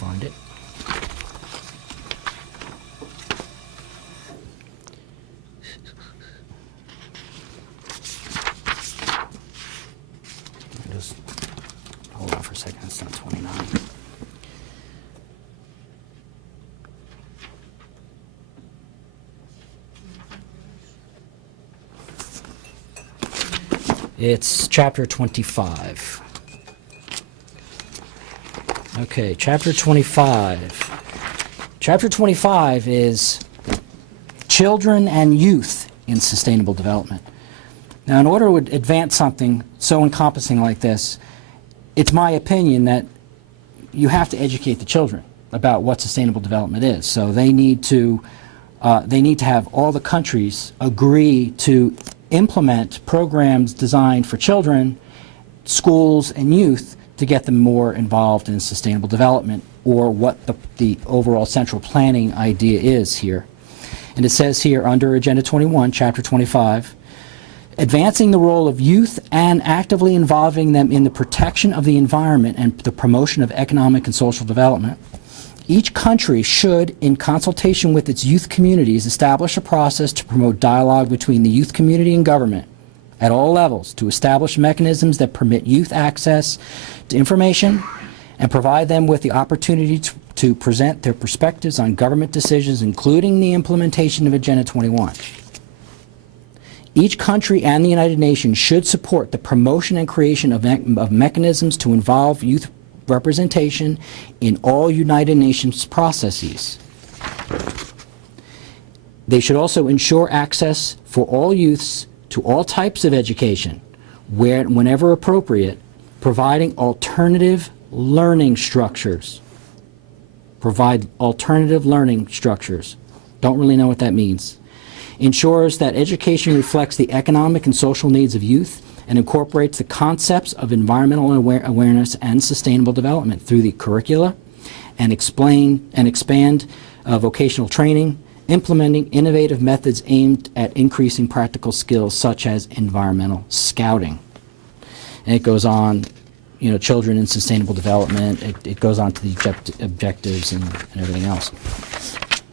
find it. Just hold on for a second. It's not 29. It's chapter 25. Okay, chapter 25. Chapter 25 is children and youth in sustainable development. Now, in order to advance something so encompassing like this, it's my opinion that you have to educate the children about what sustainable development is. So they need to have all the countries agree to implement programs designed for children, schools, and youth to get them more involved in sustainable development, or what the overall central planning idea is here. And it says here under Agenda 21, Chapter 25, advancing the role of youth and actively involving them in the protection of the environment and the promotion of economic and social development. Each country should, in consultation with its youth communities, establish a process to promote dialogue between the youth community and government at all levels, to establish mechanisms that permit youth access to information and provide them with the opportunity to present their perspectives on government decisions, including the implementation of Agenda 21. Each country and the United Nations should support the promotion and creation of mechanisms to involve youth representation in all United Nations processes. They should also ensure access for all youths to all types of education, whenever appropriate, providing alternative learning structures. Provide alternative learning structures. Don't really know what that means. Ensures that education reflects the economic and social needs of youth and incorporates the concepts of environmental awareness and sustainable development through the curricula, and expand vocational training, implementing innovative methods aimed at increasing practical skills such as environmental scouting. And it goes on, you know, children in sustainable development. It goes on to the objectives and everything else.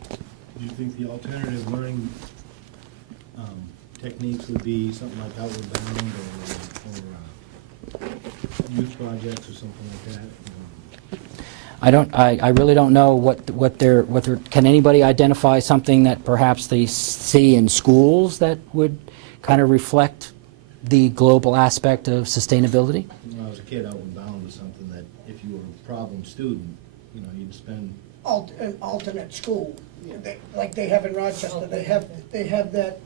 Do you think the alternative learning techniques would be something like Outward Bound or youth projects or something like that? I really don't know what they're can anybody identify something that perhaps they see in schools that would kind of reflect the global aspect of sustainability? When I was a kid, Outward Bound was something that if you were a problem student, you know, you'd spend an alternate school, like they have in Rochester. They have that.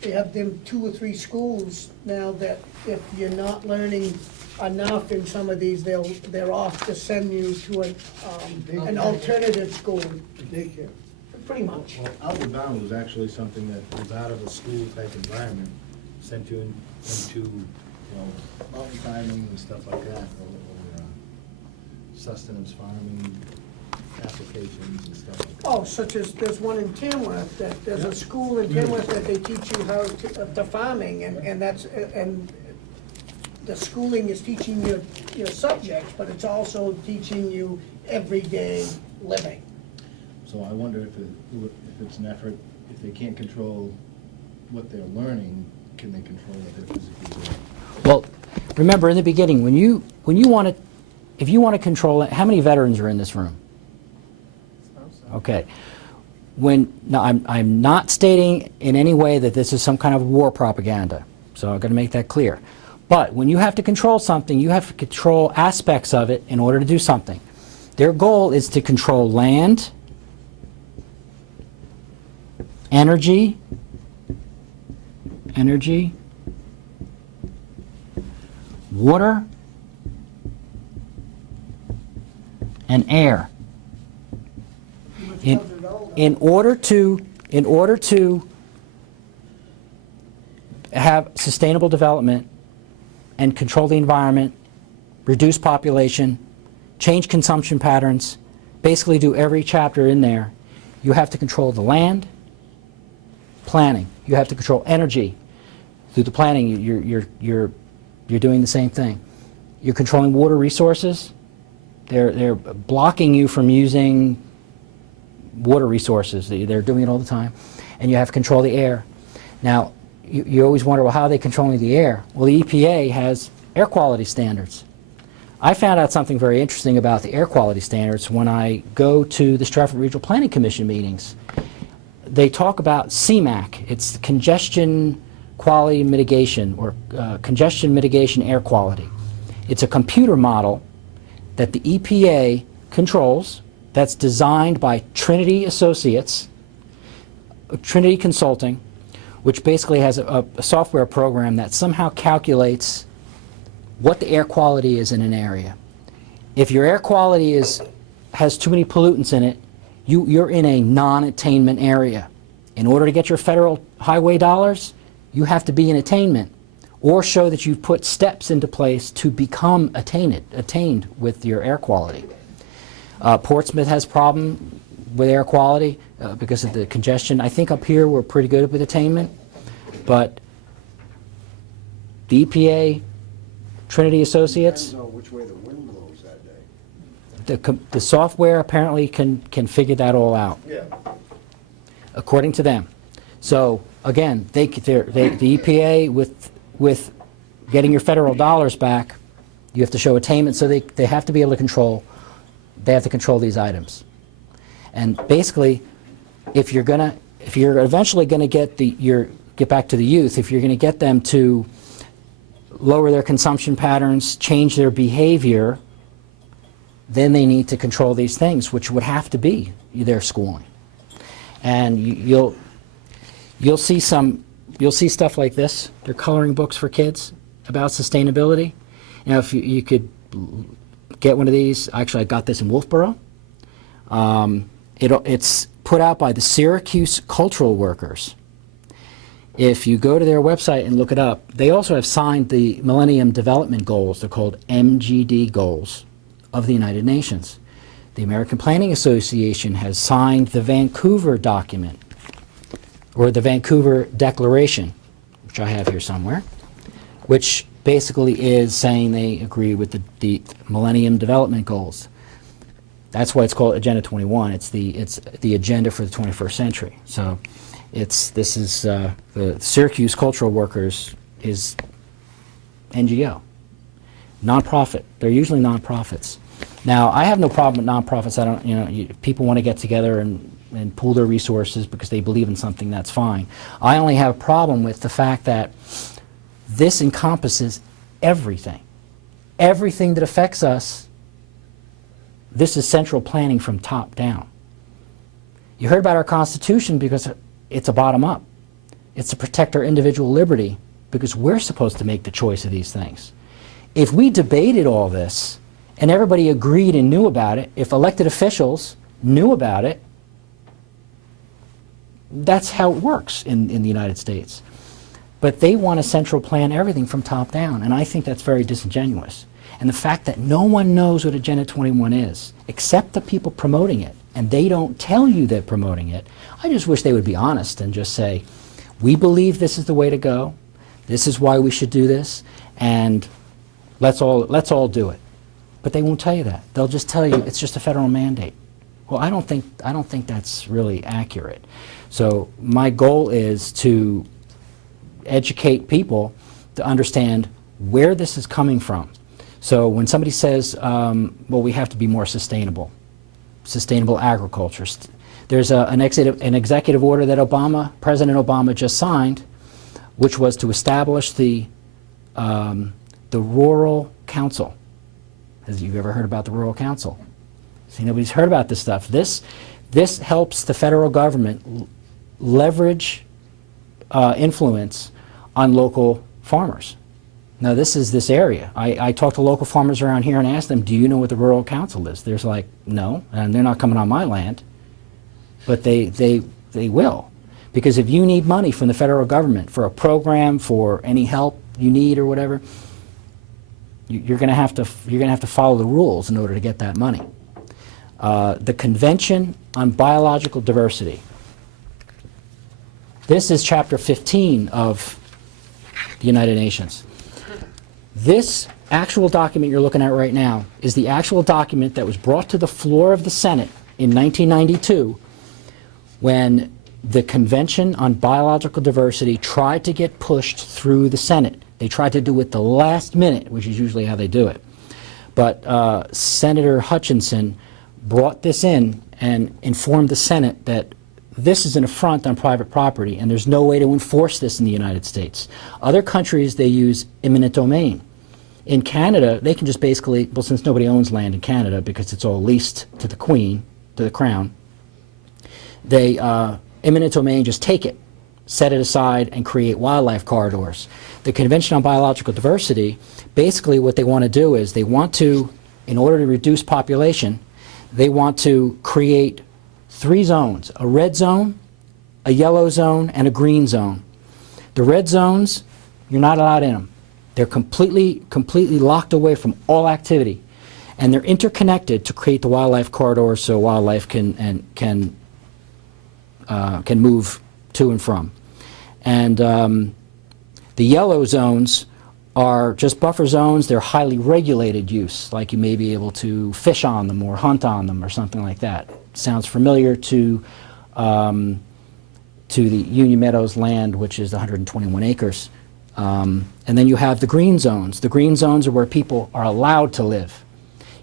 They have them 2 or 3 schools now that if you're not learning enough in some of these, they're off to send you to an alternative school. Pretty much. Well, Outward Bound was actually something that was out of a school type environment, sent you into, you know, mountain climbing and stuff like that, or sustenance farming applications and stuff like that. Oh, such as there's one in Tamworth, that there's a school in Tamworth that they teach you how to farming, and the schooling is teaching you your subjects, but it's also teaching you everyday living. So I wonder if it's an effort, if they can't control what they're learning, can they control what they're physically doing? Well, remember in the beginning, if you want to control it, how many veterans are in this room? Okay. Now I'm not stating in any way that this is some kind of war propaganda, so I've got to make that clear. But when you have to control something, you have to control aspects of it in order to do something. Their goal is to control land, energy, water, and air. In order to have sustainable development and control the environment, reduce population, change consumption patterns, basically do every chapter in there, you have to control the land, planning. You have to control energy. Through the planning, you're doing the same thing. You're controlling water resources, They're blocking you from using water resources. They're doing it all the time. And you have to control the air. Now, you always wonder, well, how are they controlling the air? Well, the EPA has air quality standards. I found out something very interesting about the air quality standards when I go to the Stratford Regional Planning Commission meetings. They talk about CMAQ. It's congestion quality mitigation, or congestion mitigation air quality. It's a computer model that the EPA controls, that's designed by Trinity Associates, Trinity Consulting, which basically has a software program that somehow calculates what the air quality is in an area. If your air quality has too many pollutants in it, you're in a non-attainment area. In order to get your federal highway dollars, you have to be in attainment or show that you've put steps into place to become attained with your air quality. Portsmouth has problem with air quality because of the congestion. I think up here we're pretty good with attainment, but the EPA, Trinity Associates, Depends on which way the wind blows that day. the software apparently can figure that all out, Yeah. according to them. So again, the EPA with getting your federal dollars back, you have to show attainment. So they have to be able to control. They have to control these items. And basically, if you're eventually gonna get get back to the youth, if you're gonna get them to lower their consumption patterns, change their behavior, then they need to control these things, which would have to be their schooling. And you'll see stuff like this. They're coloring books for kids about sustainability. Now, if you could get one of these, actually I got this in Wolfboro. It's put out by the Syracuse Cultural Workers. If you go to their website and look it up, they also have signed the Millennium Development Goals. They're called MGD goals of the United Nations. The American Planning Association has signed the Vancouver document, or the Vancouver Declaration, which I have here somewhere, which basically is saying they agree with the Millennium Development Goals. That's why it's called Agenda 21. It's the agenda for the 21st century. So this is the Syracuse Cultural Workers is NGO, nonprofit. They're usually nonprofits. Now, I have no problem with nonprofits. I don't, people want to get together and pool their resources because they believe in something, that's fine. I only have a problem with the fact that this encompasses everything. Everything that affects us. This is central planning from top down. You heard about our Constitution because it's a bottom up. It's to protect our individual liberty because we're supposed to make the choice of these things. If we debated all this and everybody agreed and knew about it, if elected officials knew about it, that's how it works in the United States. But they want to central plan everything from top down, and I think that's very disingenuous. And the fact that no one knows what Agenda 21 is, except the people promoting it, and they don't tell you they're promoting it, I just wish they would be honest and just say, we believe this is the way to go, this is why we should do this, and let's all do it. But they won't tell you that. They'll just tell you it's just a federal mandate. Well, I don't think that's really accurate. So my goal is to educate people to understand where this is coming from. So when somebody says, well, we have to be more sustainable agriculture, there's an executive order that President Obama just signed, which was to establish the Rural Council. Have you ever heard about the Rural Council? See, nobody's heard about this stuff. This helps the federal government leverage influence on local farmers. Now, this is this area. I talk to local farmers around here and ask them, do you know what the Rural Council is? There's like, no, and they're not coming on my land. But they will. Because if you need money from the federal government for a program, for any help you need or whatever, you're going to have to follow the rules in order to get that money. The Convention on Biological Diversity. This is Chapter 15 of the United Nations. This actual document you're looking at right now is the actual document that was brought to the floor of the Senate in 1992 when the Convention on Biological Diversity tried to get pushed through the Senate. They tried to do it the last minute, which is usually how they do it. But Senator Hutchinson brought this in and informed the Senate that this is an affront on private property, and there's no way to enforce this in the United States. Other countries, they use eminent domain. In Canada, they can just basically, well, since nobody owns land in Canada because it's all leased to the Queen, to the Crown, they, eminent domain, just take it, set it aside, and create wildlife corridors. The Convention on Biological Diversity, basically what they want to do is they want to, in order to reduce population, they want to create 3 zones: a red zone, a yellow zone, and a green zone. The red zones, you're not allowed in them. They're completely locked away from all activity, and they're interconnected to create the wildlife corridors so wildlife can move to and from. And the yellow zones are just buffer zones. They're highly regulated use, like you may be able to fish on them or hunt on them or something like that. Sounds familiar to the Union Meadows land, which is 121 acres. And then you have the green zones. The green zones are where people are allowed to live.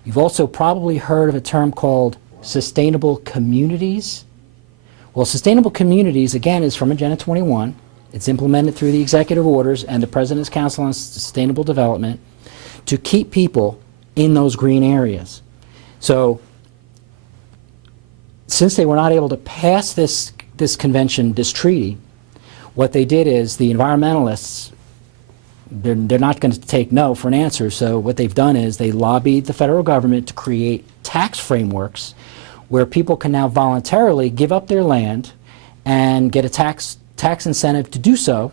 You've also probably heard of a term called sustainable communities. Well, sustainable communities, again, is from Agenda 21. It's implemented through the executive orders and the President's Council on Sustainable Development to keep people in those green areas. So, since they were not able to pass this convention, this treaty, what they did is the environmentalists, they're not going to take no for an answer, so what they've done is they lobbied the federal government to create tax frameworks where people can now voluntarily give up their land and get a tax incentive to do so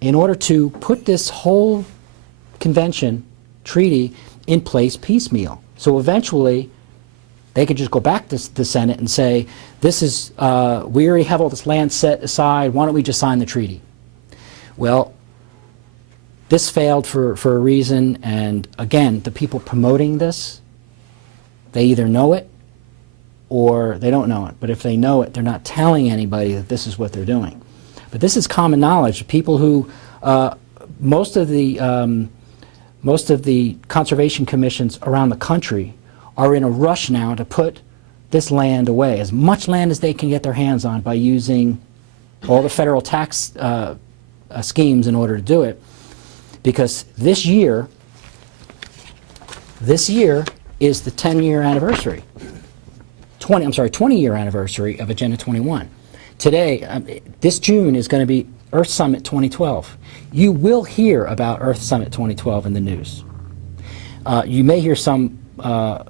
in order to put this whole convention treaty in place piecemeal. So eventually they could just go back to the Senate and say, this is, we already have all this land set aside, why don't we just sign the treaty? Well, this failed for a reason, and again, the people promoting this, they either know it or they don't know it. But if they know it, they're not telling anybody that this is what they're doing. But this is common knowledge. People who, most of the conservation commissions around the country are in a rush now to put this land away, as much land as they can get their hands on by using all the federal tax schemes in order to do it. Because this year is the 10-year anniversary, 20-year anniversary of Agenda 21. Today, this June is going to be Earth Summit 2012. You will hear about Earth Summit 2012 in the news. You may hear some,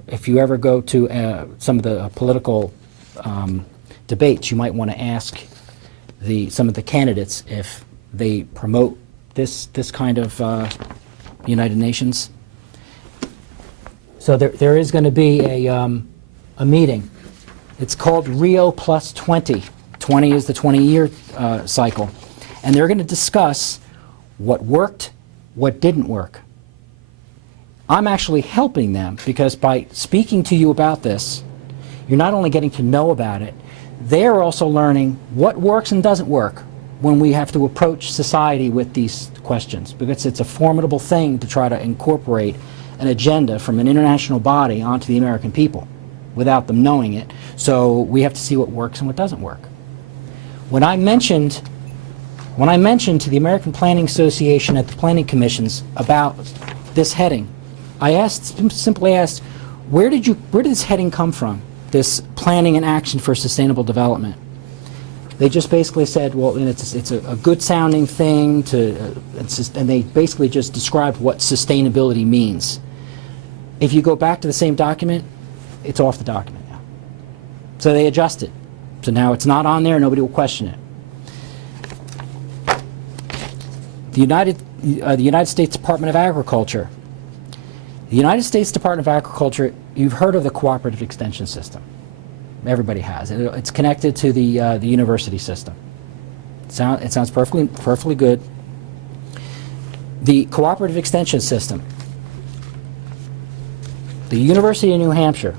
if you ever go to some of the political debates, you might want to ask some of the candidates if they promote this kind of United Nations. So there is going to be a meeting. It's called Rio Plus 20. 20 is the 20-year cycle. And they're going to discuss what worked, what didn't work. I'm actually helping them because by speaking to you about this, you're not only getting to know about it, they're also learning what works and doesn't work when we have to approach society with these questions, because it's a formidable thing to try to incorporate an agenda from an international body onto the American people without them knowing it. So we have to see what works and what doesn't work. When I mentioned to the American Planning Association at the planning commissions about this heading, I simply asked, where did this heading come from? This planning and action for sustainable development. They just basically said, well, it's a good sounding thing and they basically just described what sustainability means. If you go back to the same document, it's off the document now. So they adjust it. So now it's not on there, nobody will question it. The United States Department of Agriculture. The United States Department of Agriculture, you've heard of the cooperative extension system. Everybody has. It's connected to the university system. It sounds perfectly good. The cooperative extension system. The University of New Hampshire